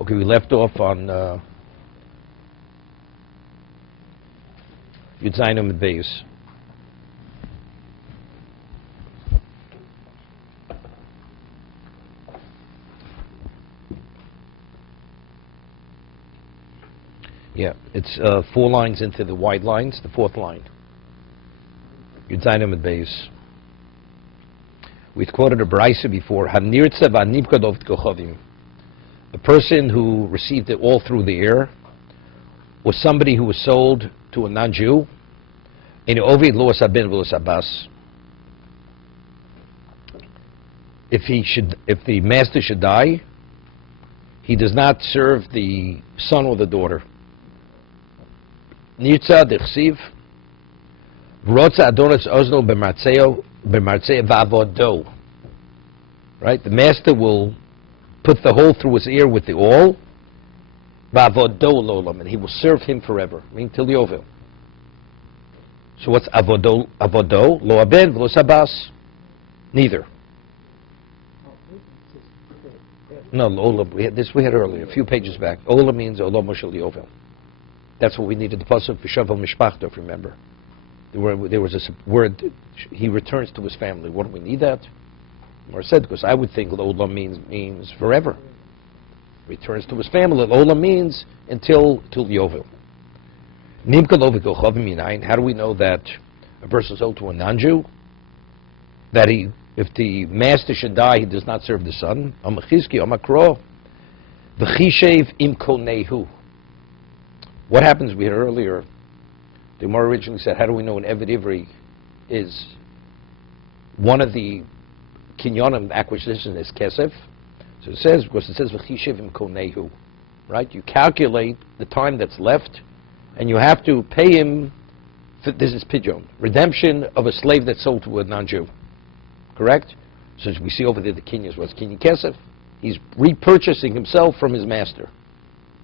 Okay, we left off on Yud Zayin Amud Beis. Yeah, it's 4 lines into the wide lines, the 4th line. Yud Zayin Amud Beis. We've quoted a brisa before. Hanirtza v'anivkad of kochavim. A person who received it all through the air was somebody who was sold to a non-Jew. In ovid lo sabin v'lo sabas. If the master should die, he does not serve the son or the daughter. Nirtza dechsiv v'rotza adonis ozno b'martzeo v'avodo. Right, the master will put the hole through his ear with the awl, v'avodo lolam, and he will serve him forever, meaning till the Yovel. So what's avodo? Avodo lo aben v'lo sabas, neither. No, olam. We had earlier, a few pages back. Olam means olam moshel Yovel. That's what we needed. The pasuk v'shavel mishpachto, if you remember. There was a word. He returns to his family. What do we need that? Or said, because I would think olam means forever. Returns to his family. Olam means until Yovel. How do we know that a person is sold to a non-Jew? That if the master should die, he does not serve the son. What happens? We heard earlier. The Gemara originally said, how do we know an Eved Ivri is one of the kinyonim acquisition is kesef? So it says, because it says v'chishev im konehu, right? You calculate the time that's left, and you have to pay him. This is pidyon, redemption of a slave that's sold to a non-Jew. Correct? So as we see over there, the kinyas, what's kinyan kesef? He's repurchasing himself from his master.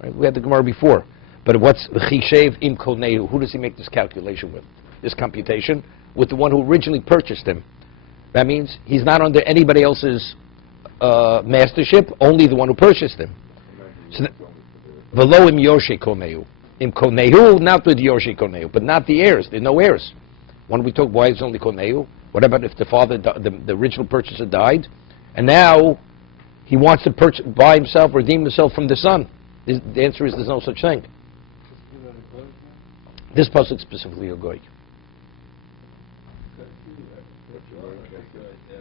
Right? We had the Gemara before. But what's v'chishev im konehu? Who does he make this calculation with? This computation? With the one who originally purchased him. That means he's not under anybody else's mastership, only the one who purchased him. So v'lo im yoshe konehu. Im konehu, not with yoshe konehu, but not the heirs. There are no heirs. When we talk, why is only konehu? What about if the father, the original purchaser died, and now he wants to buy himself, redeem himself from the son? The answer is there's no such thing. This pasuk specifically a goy.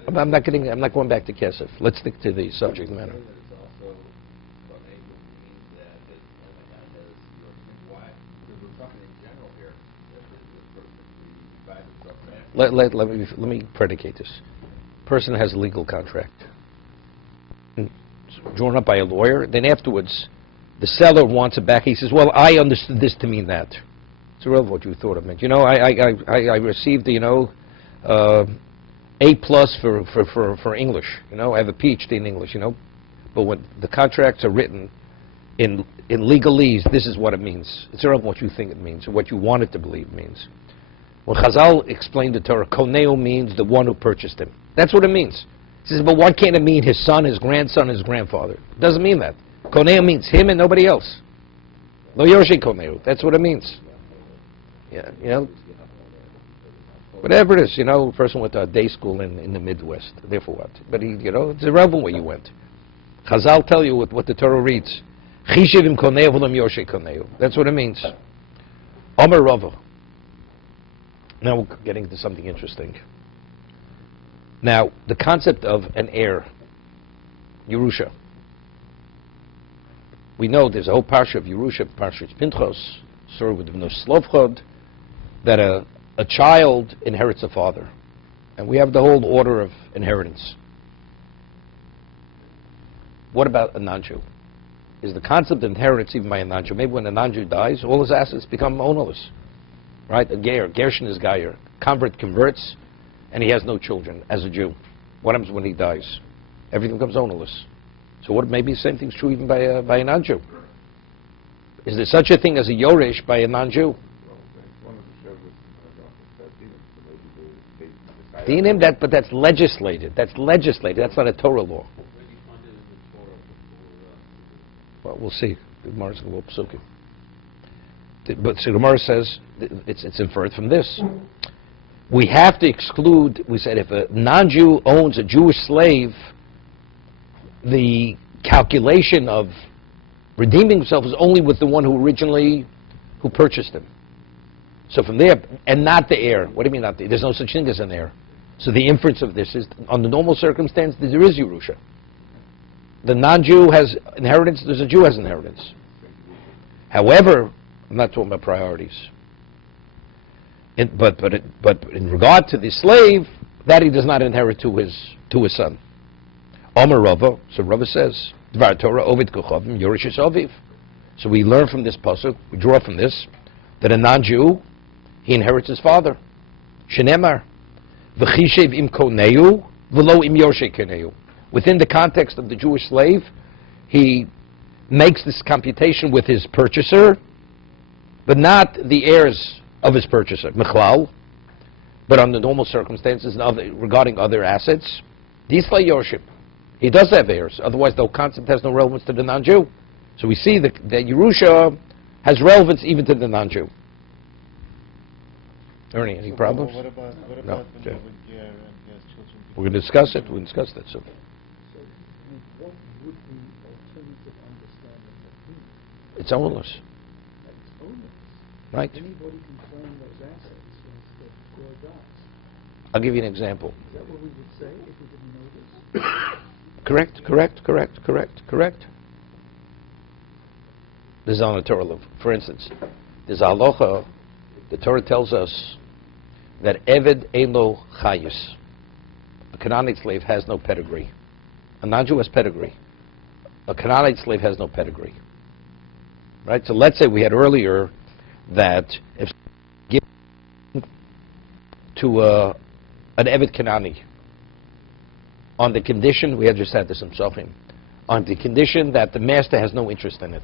I'm not going back to kesef. Let's stick to the subject matter. Let me predicate this. Person has a legal contract, drawn up by a lawyer. Then afterwards, the seller wants it back. He says, "Well, I understood this to mean that." It's irrelevant what you thought it meant. I received A+ for English. I have a PhD in English. But when the contracts are written in legalese, this is what it means. It's irrelevant what you think it means or what you want it to believe it means. When Chazal explained the Torah, koneo means the one who purchased him. That's what it means. He says, but why can't it mean his son, his grandson, his grandfather? It doesn't mean that. Koneo means him and nobody else. Lo yoshi koneo. That's what it means. Yeah, whatever it is, a person went to a day school in the Midwest. Therefore what? But it's irrelevant where you went. Chazal tell you what the Torah reads. Chishivim koneo v'lam yoshi koneo. That's what it means. Omer Rava. Now we're getting into something interesting. Now, the concept of an heir, Yerusha. We know there's a whole parsha of Yerusha, parshas Pinchos, story with the Slovchod, that a child inherits a father. And we have the whole order of inheritance. What about a non-Jew? Is the concept of inheritance even by a non-Jew? Maybe when a non-Jew dies, all his assets become ownerless. Right? A ger, Gershon is Gayer. Convert converts, and he has no children as a Jew. What happens when he dies? Everything becomes ownerless. So what? Maybe the same thing's true even by a non-Jew. Is there such a thing as a Yoresh by a non-Jew? Dinim, but that's legislated. That's legislated. That's not a Torah law. Well, we'll see. The Gemara's going to go psukim. But so Gemara says it's inferred from this. We have to exclude. We said if a non-Jew owns a Jewish slave, the calculation of redeeming himself is only with the one who purchased him. So from there, and not the heir. What do you mean not the heir? There's no such thing as an heir. So the inference of this is, under normal circumstance, there is Yerusha. The non-Jew has inheritance, there's a Jew has inheritance. However, I'm not talking about priorities. But in regard to the slave, that he does not inherit to his son. Omer Rava, so Rava says, Dvar Torah Ovid Kochavim Yorishis Aviv. So we learn from this pasuk, we draw from this, that a non-Jew, he inherits his father. Shenemar, V'chishev im koneu, v'lo im yorshe koneu. Within the context of the Jewish slave, he makes this computation with his purchaser, but not the heirs of his purchaser, Mechlal, but under normal circumstances regarding other assets, Disla Yorship. He does have heirs, otherwise the concept has no relevance to the non-Jew. So we see that Yerusha has relevance even to the non-Jew. Ernie, any problems? What about No, when Jeff. over here and he has children? We're going to discuss it. We'll discuss that soon. So, what would the alternative understanding have been? It's ownerless, That it's owners. right? Anybody can claim those assets once the girl dies. I'll give you an example. Is that what we would say if we didn't know this? Correct. This is on the Torah. For instance, there's a halacha. The Torah tells us that Eved Elo Chayus. A Canaanite slave has no pedigree. A non-Jew has pedigree. A Canaanite slave has no pedigree. Right? So let's say we had earlier that if given to an Eved Canaani on the condition, we had just had this in Sofim, on the condition that the master has no interest in it.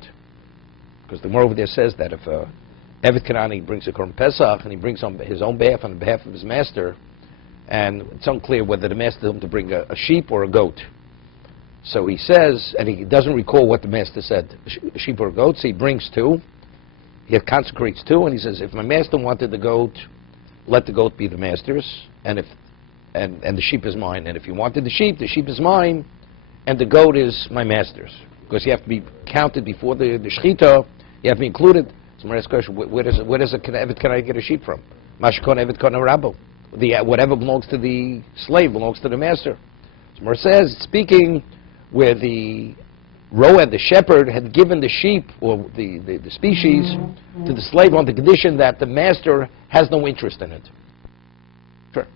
Because the Gemara over there says that if Eved Canaani brings a Korban Pesach and he brings on his own behalf, on behalf of his master, and it's unclear whether the master told him to bring a sheep or a goat. So he says, and he doesn't recall what the master said, a sheep or a goat, so he brings two. He consecrates two, and he says, if my master wanted the goat, let the goat be the master's, and the sheep is mine. And if you wanted the sheep is mine, and the goat is my master's. Because you have to be counted before the shechita, you have to be included. So my question, where does a Eved can I get a sheep from? Mashkon Eved Kon Rabbo. Whatever belongs to the slave belongs to the master. So Mar says, speaking where the Roed, the shepherd, had given the sheep, or the species, to the slave on the condition that the master has no interest in it. Sure.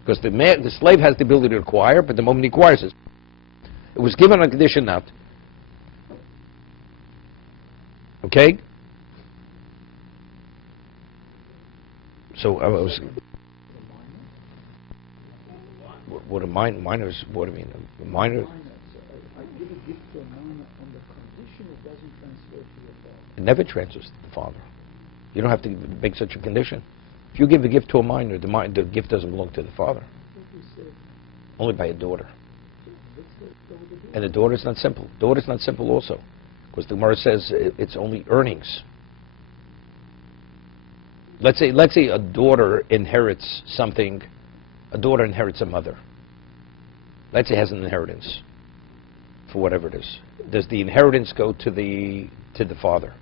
Because the slave has the ability to acquire, but the moment he acquires it was given on a condition not. Okay? So I was... What a minors, what do you mean? A minor? I give a gift to a minor on the condition it doesn't transfer to your father. It never transfers to the father. You don't have to make such a condition. If you give a gift to a minor, the gift doesn't belong to the father. Only by a daughter. And the daughter is not simple. Daughter is not simple also. Because the Gemara says it's only earnings. Let's say a daughter inherits something. A daughter inherits a mother. Let's say has an inheritance for whatever it is. Does the inheritance go to the father?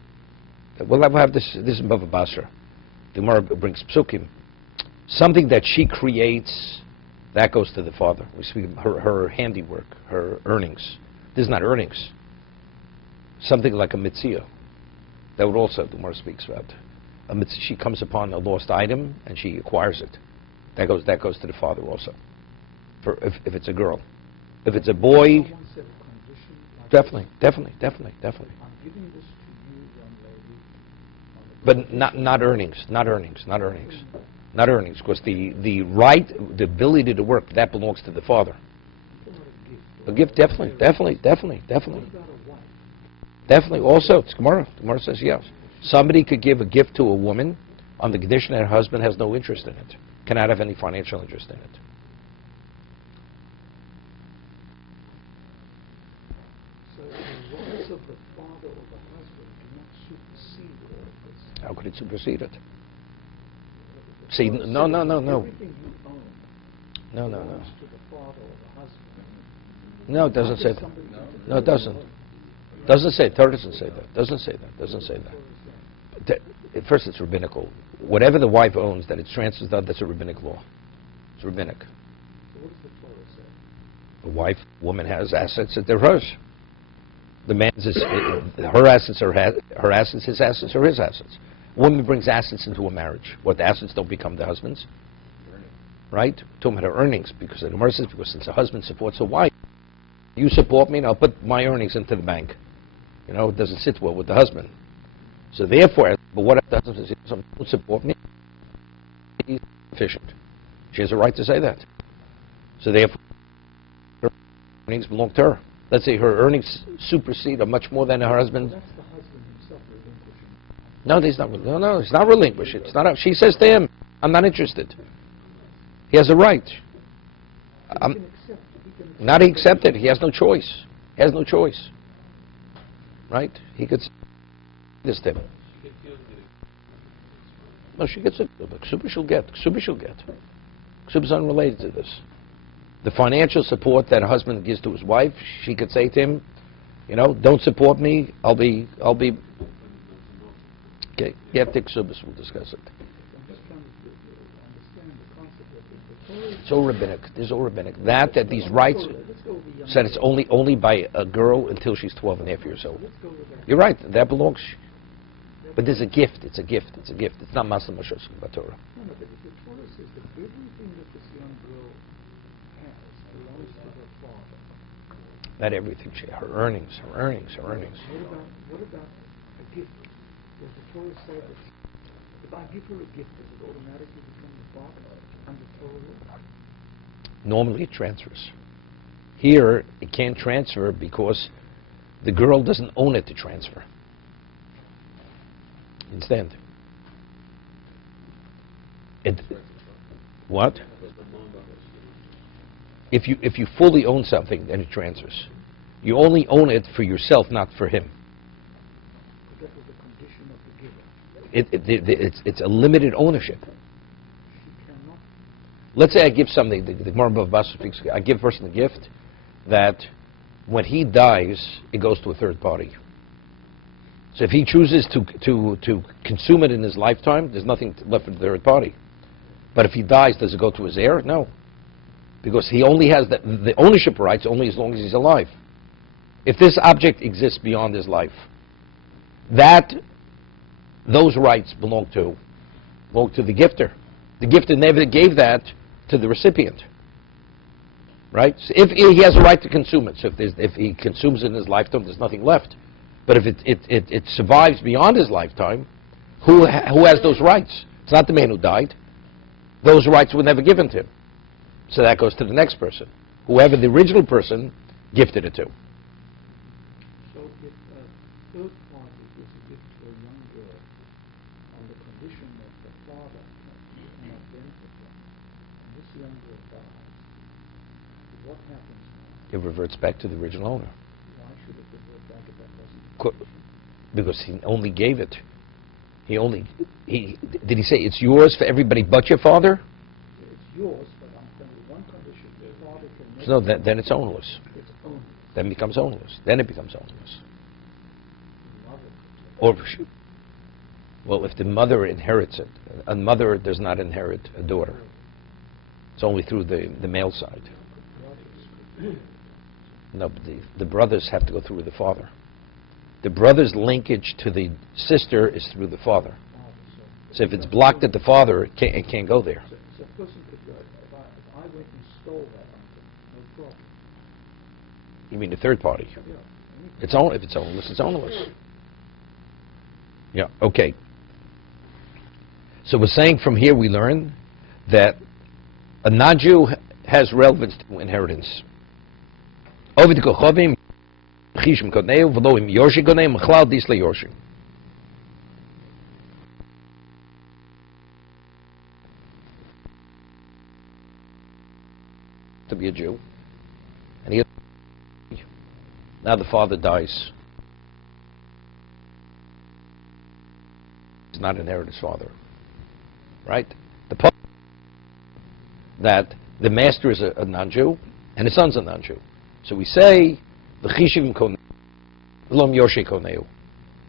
We'll have this in Bava Basra. The Gemara brings psukim. Something that she creates, that goes to the father. We speak of her handiwork, her earnings. This is not earnings. Something like a mitzvah. That would also, the Gemara speaks about. She comes upon a lost item and she acquires it. That goes to the father also. If it's a girl. If it's a boy, definitely. I'm giving this to you, young lady. But not earnings, because the right, the ability to work, that belongs to the father. A gift, definitely. Also, it's Gemara. Gemara says yes. Somebody could give a gift to a woman on the condition that her husband has no interest in it, cannot have any financial interest in it. So the rights of the father or the husband cannot supersede all of this. How could it supersede it? See, no. Everything you own No. belongs to the father or the husband. No, it doesn't Not say just that. somebody who No, it can doesn't. own. Doesn't say. Torah doesn't say that. Doesn't say that. At first, it's rabbinical. Whatever the wife owns that it transfers to, that's a rabbinic law. It's rabbinic. So what does the Torah say? A wife, woman has assets that they're hers. The man's is her assets are her assets. His assets are his assets. A woman brings assets into a marriage. What, the assets don't become the husband's? Right? Talking about her earnings, because the Gemara says, because since a husband supports a wife, you support me, and I'll put my earnings into the bank. You know, it doesn't sit well with the husband. So therefore, but what if the husband says, don't support me? He's sufficient. She has a right to say that. So therefore, her earnings belong to her. Let's say her earnings supersede or much more than her husband's. That's the husband himself relinquishing. No, he's not relinquish. It's not. She says to him, "I'm not interested." He has a right. He can accept. Not he accepted. He has no choice. He has no choice. Right? He could say this to him. No, she gets it. Ksuba she'll get. Ksuba's unrelated to this. The financial support that a husband gives to his wife, she could say to him, you know, don't support me. I'll be. Okay, get the ksubas. We'll discuss it. I'm just trying to understand the concept of this. The Torah It's all rabbinic. There's all rabbinic. That these rights let's go with the young said it's only by a girl until she's 12 and a half years old. Let's go with that. You're right. That belongs. But there's a gift. It's a gift. It's not Masla Moshe Torah. No, but if the Torah says that everything that this young girl has belongs to her father. Not everything. Her earnings. What about a gift? Does the Torah say that if I give her a gift, does it automatically become the father under Torah law? Normally it transfers. Here it can't transfer because the girl doesn't own it to transfer. Understand? What? If you fully own something, then it transfers. You only own it for yourself, not for him. But that was the condition of the giver. It's a limited ownership. She cannot. Let's say I give something. The Gemara of Bas speaks. I give a person a gift that when he dies, it goes to a third party. So if he chooses to consume it in his lifetime, there's nothing left for the third party. But if he dies, does it go to his heir? No. Because he only has the ownership rights only as long as he's alive. If this object exists beyond his life, those rights belong to the gifter. The gifter never gave that to the recipient. Right? So if he has a right to consume it, so if he consumes it in his lifetime, there's nothing left. But if it survives beyond his lifetime, who has those rights? It's not the man who died. Those rights were never given to him. So that goes to the next person, whoever the original person gifted it to. So if a third party gives a gift to a young girl on the condition that the father cannot benefit from it, and this young girl dies, what happens now? It reverts back to the original owner. Why should it revert back if that wasn't the condition? Because he only gave it. Did he say it's yours for everybody but your father? It's yours, but I'm telling you one condition: the father can never. No, then it's ownerless. It's owned. Then it becomes ownerless. Then it becomes ownerless. The mother. Well, if the mother inherits it, a mother does not inherit a daughter. It's only through the male side. No, but the brothers have to go through the father. The brother's linkage to the sister is through the father. So if it's blocked at the father, it can't go there. So a person could go, if I went and stole that uncle, no problem. You mean the third party? Yeah. If it's ownerless, it's ownerless. Yeah, okay. So we're saying from here we learn that a non-Jew has relevance to inheritance. Ovid kochovim chishim koneu v'lo im yorshi koneu m'chlal disle yorshi. To be a Jew, and now the father dies. does not inherit his father. Right? The point that the master is a non-Jew and his son's a non-Jew. So we say the chishivim koneu, lom yorshe koneu.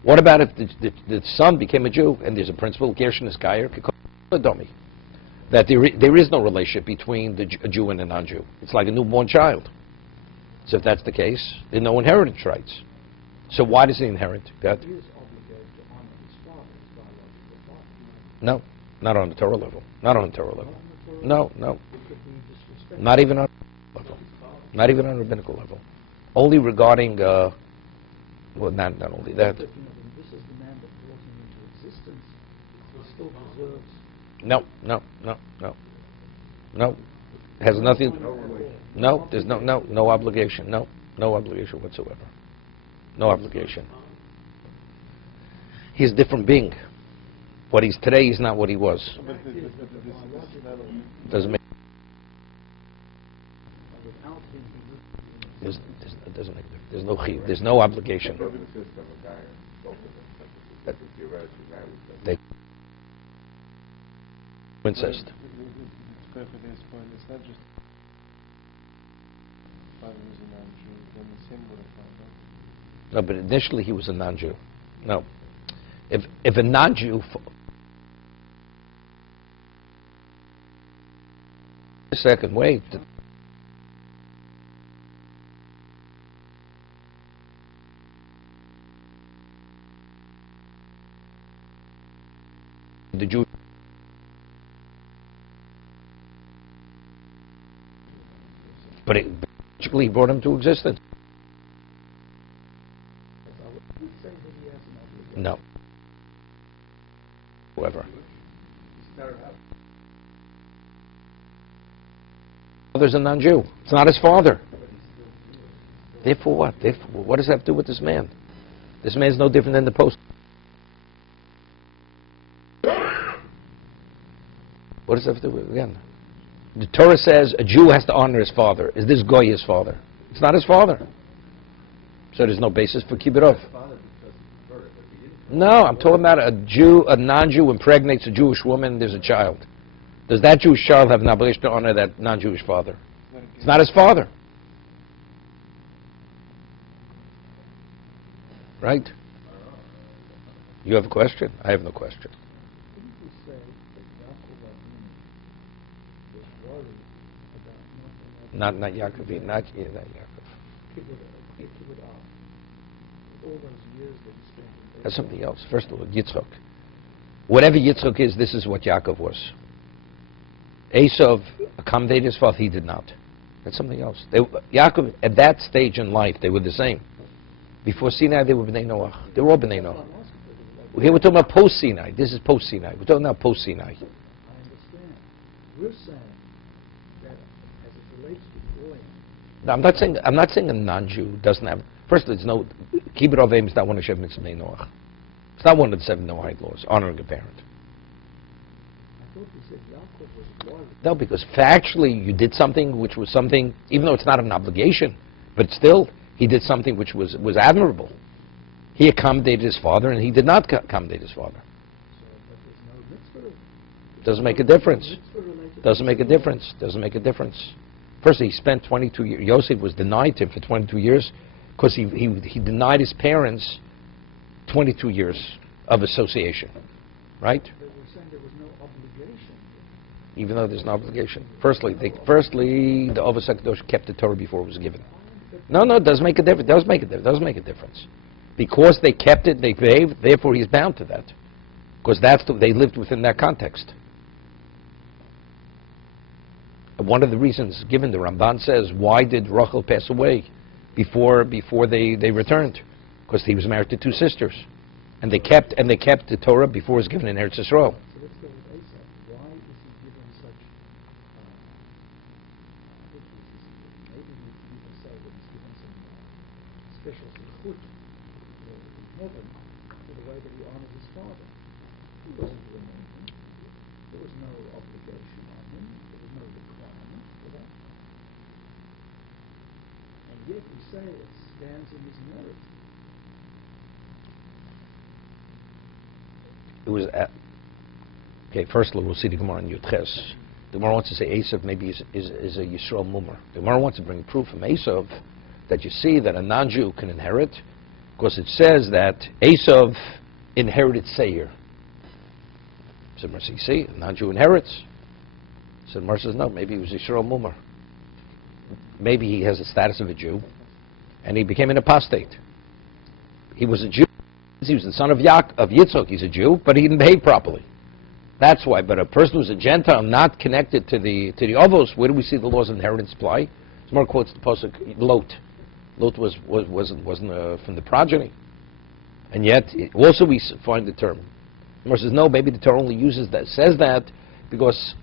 What about if the son became a Jew and there's a principle gershon is gayer domi, that there is no relationship between a Jew and a non-Jew. It's like a newborn child. So if that's the case, there are no inheritance rights. So why does he inherit? God? He is obligated to honor his father, his biological father. No, not on the Torah level. Not on the Torah level. No, no. It could be disrespectful. Not even on level. Not even on rabbinical level. Only regarding, well, not only that. But, when this is the man that brought him into existence, he still deserves. No. Has nothing. No, there's no obligation. No obligation whatsoever. No obligation. He's a different being. What he's today is not what he was. Doesn't make. Without him, he would. It doesn't make. There's no chiv. There's no obligation. They incest. To clarify this point, it's not just father was a non-Jew, then the same would have found out. No, but initially he was a non-Jew. No. If a non-Jew... A second, wait. The Jew... But basically he brought him to existence. Would say that he has an obligation. No. Whoever. Father's a non-Jew. It's not his father. Therefore what? Therefore, what does that have to do with this man? This man's no different than the post. What does that have to do with, again? The Torah says a Jew has to honor his father. Is this goy his father? It's not his father. So there's no basis for kibbutz. No, I'm talking about a non-Jew impregnates a Jewish woman, there's a child. Does that Jewish child have an obligation to honor that non-Jewish father? It's not his father. Right? You have a question? I have no question. Couldn't you say that Yaakov Avinu was worried about Not Yaakov, not Yaakov. kibbutz all those years that he spent in That's something else. First of all, Yitzchak. Whatever Yitzchak is, this is what Yaakov was. Esav accommodated his father, he did not. That's something else. Yaakov, at that stage in life, they were the same. Before Sinai, they were B'nai Noach. They were all B'nai Noach. Here we're talking about post-Sinai. This is post-Sinai. We're talking about post-Sinai. I understand. We're saying that as it relates to Goyim, No, I'm not saying a non-Jew doesn't have. First, there's no kibbutz avim is not one of Shev Mitzvah B'nai Noach. It's not one of the 7 Noahide laws, honoring a parent. I thought you said Yaakov was worried. No, because factually you did something which was something, even though it's not an obligation, but still he did something which was admirable. He accommodated his father, and he did not accommodate his father. So, but there's no mitzvah. Doesn't make a difference. Mitzvah related Doesn't make a to difference. Doesn't make a difference. First, he spent 22 years. Yosef was denied him for 22 years because he denied his parents 22 years of association, right? But we're saying there was no obligation. Even though there's no obligation. Firstly, the Ovos HaKadosh kept the Torah before it was given. No, it does make a difference. Does make a difference. Because they kept it, they behaved. Therefore, he's bound to that. Because they lived within that context. And one of the reasons given, the Ramban says, why did Rachel pass away before they returned? Because he was married to 2 sisters, and they kept the Torah before it was given in Eretz Yisrael. So let's go with Esau. Why is he given such? Maybe we can even say that he's given some special zichut in heaven for the way that he honored his father. He wasn't doing anything. There was no obligation on him. There was no requirement for that. And yet we say it stands in his merit. it was at, okay, first we'll see the Gemara in Yudches. The Gemara wants to say Esav maybe is a Yisrael Mumar. The Gemara wants to bring proof from Esav that you see that a non-Jew can inherit, because it says that Esav inherited Seir. So Gemara says, you see, a non-Jew inherits. So Gemara says, no, maybe he was Yisrael Mumar. Maybe he has the status of a Jew, and he became an apostate. He was a Jew. He was the son of Yitzchak. He's a Jew, but he didn't behave properly. That's why. But a person who's a Gentile, not connected to the Avos, where do we see the laws of inheritance apply? More quotes the pasuk Lot. Lot wasn't from the progeny, and yet also we find the term. Gemara says no. Maybe the Torah only says that because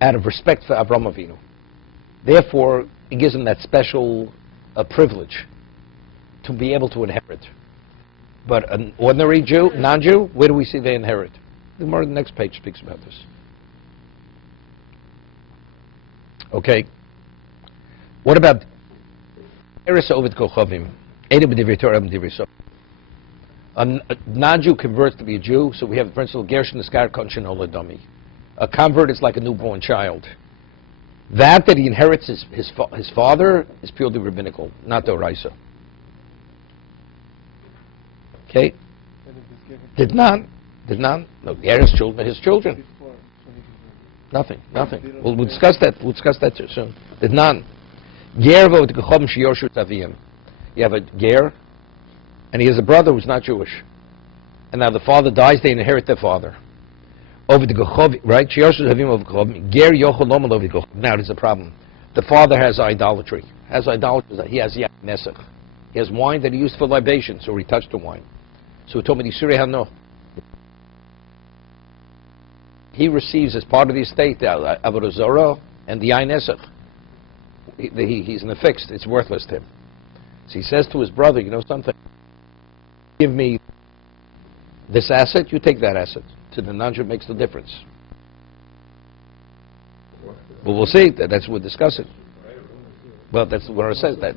out of respect for Avraham Avinu. Therefore, it gives him that special privilege to be able to inherit. But an ordinary Jew, non-Jew, where do we see they inherit? The Gemara on the next page speaks about this. Okay. What about Eres Ovid Kochavim? A non-Jew converts to be a Jew, so we have the principle Gershon Niskar Konshin Oladami. A convert is like a newborn child. That he inherits his father is purely rabbinical, not the Oraisa. Okay? Did not. No, the heir is his children. Nothing. We'll discuss that. We'll discuss that soon. Did not. You have a ger, and he has a brother who's not Jewish. And now the father dies, they inherit their father. Over the Gechov, right? Now there's a problem. The father has idolatry. He has nesach. He has wine that he used for libation, so he touched the wine. So he told me the he receives as part of the estate the avodah zarah and the nesach. He's in the fixed. It's worthless to him. So he says to his brother, you know something? Give me this asset, you take that asset. To the non-Jew makes the difference. Well, we'll see. That's what we're discussing. Well, that's what it says. That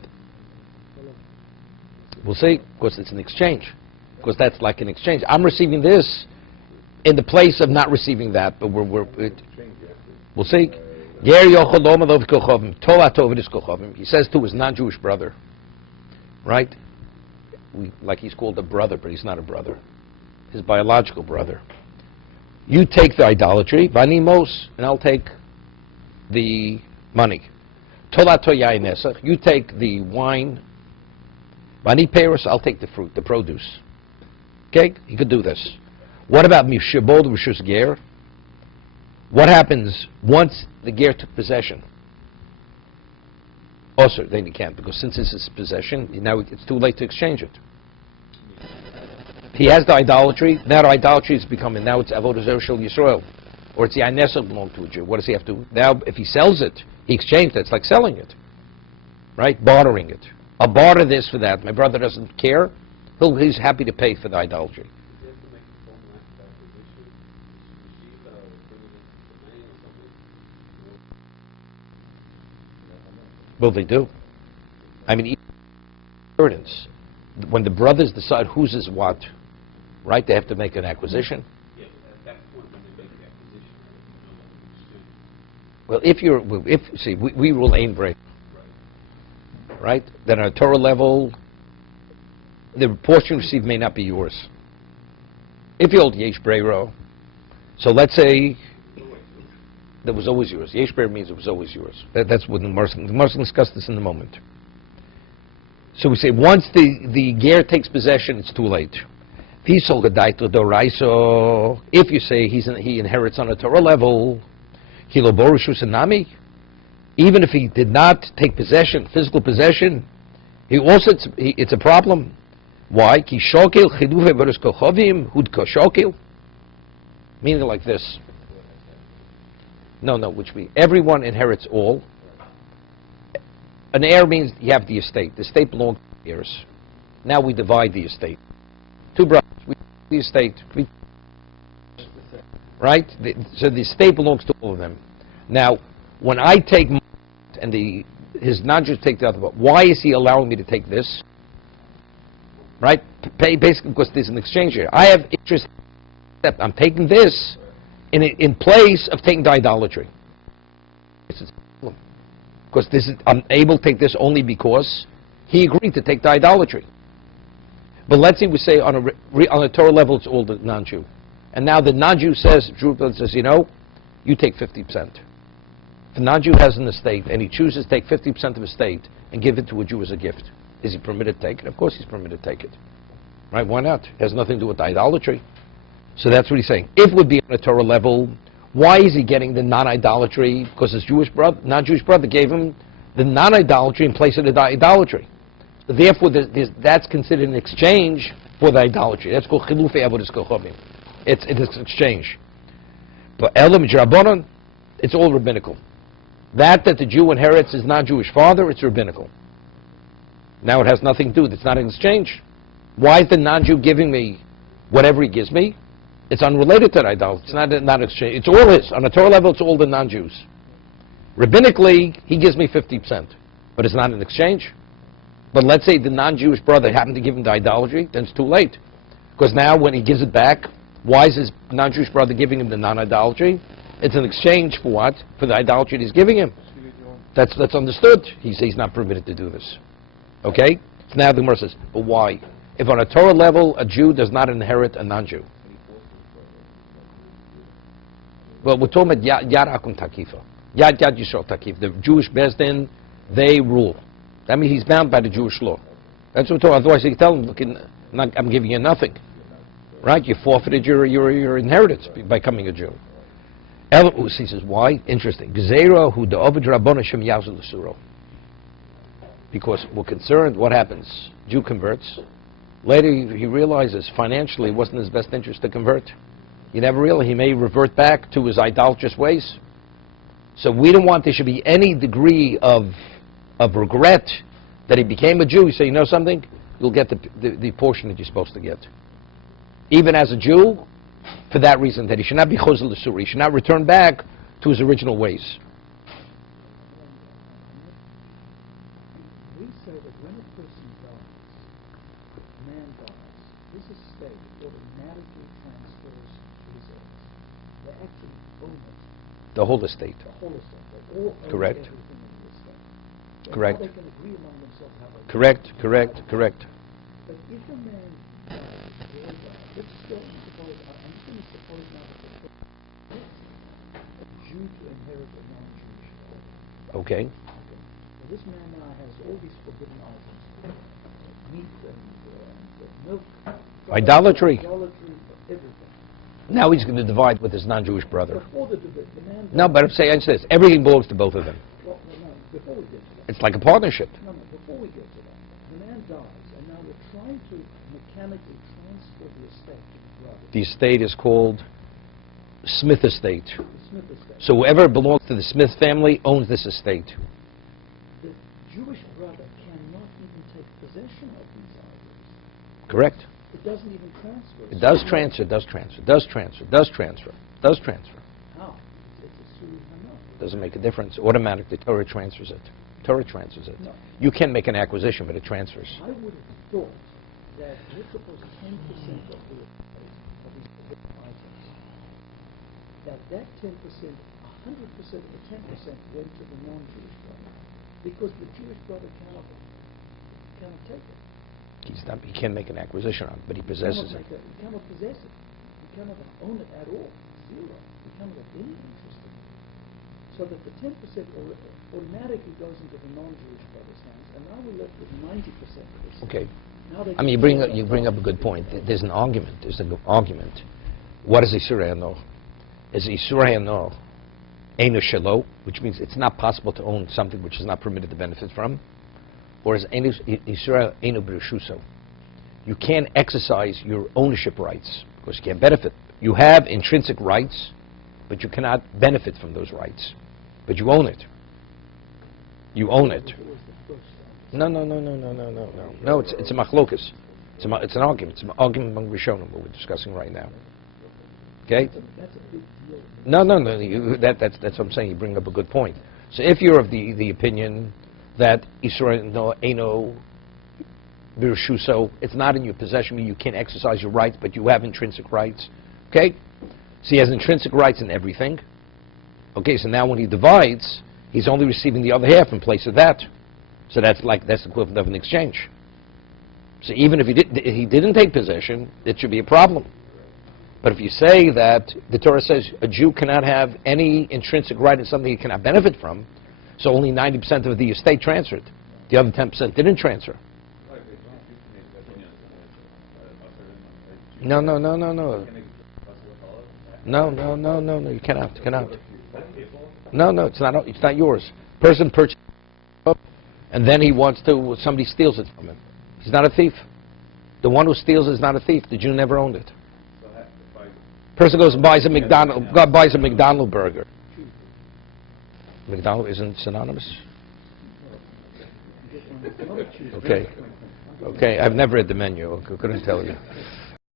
we'll see, because it's an exchange. Because that's like an exchange. I'm receiving this in the place of not receiving that, but we'll see. He says to his non-Jewish brother, right? Like he's called a brother, but he's not a brother. His biological brother. You take the idolatry, vanimos, and I'll take the money. You take the wine, vani peros, I'll take the fruit, the produce. Okay, he could do this. What about mishabod rishus ger? What happens once the ger took possession? Also, then he can't, because since it's his possession, now it's too late to exchange it. He has the idolatry. That idolatry is becoming, now it's avodah zarah shel Yisrael, or it's the inesach belong to a Jew. What does he have to? Now, if he sells it, he exchanged it. It's like selling it, right? Bartering it. I'll barter this for that. My brother doesn't care. He's happy to pay for the idolatry. Well, they do. I mean, inheritance. When the brothers decide whose is what, right? They have to make an acquisition. Yeah, at that point when they make the acquisition, Well, we rule ain break, right? Then at a Torah level, the portion received may not be yours. If you hold yesh breiro, so let's say that was always yours. Yesh breiro means it was always yours. That's what the Gemara will discuss this in a moment. So we say once the ger takes possession, it's too late. If you say he inherits on a Torah level, even if he did not take possession, physical possession, it's a problem. Why? Meaning like this. No, everyone inherits all. An heir means you have the estate. The estate belongs to the heirs. Now we divide the estate. Two brothers, we divide the estate. Right? So the estate belongs to all of them. Now, when I take and his non-Jews take the other one, why is he allowing me to take this? Right? Basically because there's an exchange here. I have interest step. I'm taking this in place of taking the idolatry. It's a problem. Because I'm able to take this only because he agreed to take the idolatry. But let's say we say on a Torah level it's all the non-Jew. And now the non-Jew says, Jew says, you take 50%. If a non-Jew has an estate and he chooses to take 50% of his estate and give it to a Jew as a gift, is he permitted to take it? Of course he's permitted to take it. Right? Why not? It has nothing to do with idolatry. So that's what he's saying. If it would be on a Torah level, why is he getting the non-idolatry? Because his non-Jewish brother gave him the non-idolatry in place of the idolatry. So therefore, that's considered an exchange for the idolatry. That's called chilufei avodas kochavim. It's exchange. But elam j'rabbanan, it's all rabbinical. That the Jew inherits his non-Jewish father, it's rabbinical. Now it has nothing to do with it. It's not an exchange. Why is the non-Jew giving me whatever he gives me? It's unrelated to the idolatry. It's not an exchange. It's all his. On a Torah level, it's all the non-Jews. Rabbinically, he gives me 50%. But it's not an exchange. But let's say the non-Jewish brother happened to give him the idolatry, then it's too late. Because now when he gives it back, why is his non-Jewish brother giving him the non-idolatry? It's an exchange for what? For the idolatry that he's giving him. That's understood. He's not permitted to do this. Okay? So now the Gemara says, but why? If on a Torah level, a Jew does not inherit a non-Jew. Well, we're talking about Yad Akum Takifa. Yad Yisrael Takif. The Jewish Beis Din, they rule. That means he's bound by the Jewish law. That's what we're talking. Otherwise, you can tell him, look, I'm giving you nothing. Right? You forfeited your inheritance by becoming a Jew. He says, why? Interesting. Because we're concerned, what happens? Jew converts. Later he realizes financially it wasn't in his best interest to convert. You never realize he may revert back to his idolatrous ways. So we don't want there should be any degree of regret that he became a Jew. You say, you know something? You'll get the portion that you're supposed to get. Even as a Jew, for that reason, that he should not be chozul l'suri, he should not return back to his original ways. We say that when a person dies, a man dies, his estate automatically transfers to his heirs. They actually own it. The whole estate. The whole estate. They all own Correct. everything in the estate. Correct. Now they can agree among themselves how they Correct. But if a man dies, let's still suppose, I'm just going to suppose now that a Jew to inherit a non-Jewish father. Okay. So this man now has all these forbidden items, meat and milk. Idolatry. Everything. Now he's going to divide with his non-Jewish brother. Before the man dies, No, but I'm saying this. Everything belongs to both of them. well, no, before we get to that. It's like a partnership. No, before we get to that. The man dies, and now we're trying to mechanically transfer the estate to the brother. The estate is called Smith Estate. The Smith estate. So whoever belongs to the Smith family owns this estate. The Jewish brother cannot even take possession of these items. Correct? It doesn't even transfer. It does transfer, does transfer. How? It's a suri hana. Doesn't make a difference. Automatically, Torah transfers it. No. You can make an acquisition, but it transfers. I would have thought that, let's suppose 10% of the these forbidden items, that 10%, 100% of the 10% went to the non-Jewish brother, because the Jewish brother cannot take it. He can't make an acquisition on it, but he possesses it. He cannot possess it. He cannot own it at all. Zero. He cannot have any interest in it. So that the 10% automatically goes into the non-Jewish brother's hands, and now we're left with 90% of this. Okay. Now they I mean, you bring up a good point. There's an argument. What is Isur Hano? Is Isur Hano Eino Shelo, which means it's not possible to own something which is not permitted to benefit from? Or is Isur Eino B'Rishuso? You can't exercise your ownership rights because you can't benefit. You have intrinsic rights, but you cannot benefit from those rights. But you own it. You own it. No. No, it's a machlokus. It's an argument. It's an argument among Rishonim, what we're discussing right now. Okay? That's a big deal. No. That's what I'm saying. You bring up a good point. So if you're of the opinion that Israel Eino Birshuso, it's not in your possession, you can't exercise your rights, but you have intrinsic rights, Okay? So he has intrinsic rights in everything. Okay, so now when he divides, he's only receiving the other half in place of that. So that's the equivalent of an exchange. So even if he didn't take possession, it should be a problem. But if you say that the Torah says a Jew cannot have any intrinsic right in something he cannot benefit from, so only 90% of the estate transferred, the other 10% didn't transfer. No, no, no, no, no. No, no, no, no, no, you cannot. No, no, it's not yours. Person purchased and then somebody steals it from him. He's not a thief. The one who steals is not a thief. The Jew never owned it. Person goes and buys a McDonald's burger. McDonald's isn't synonymous? Okay. Okay, I've never read the menu. I couldn't tell you.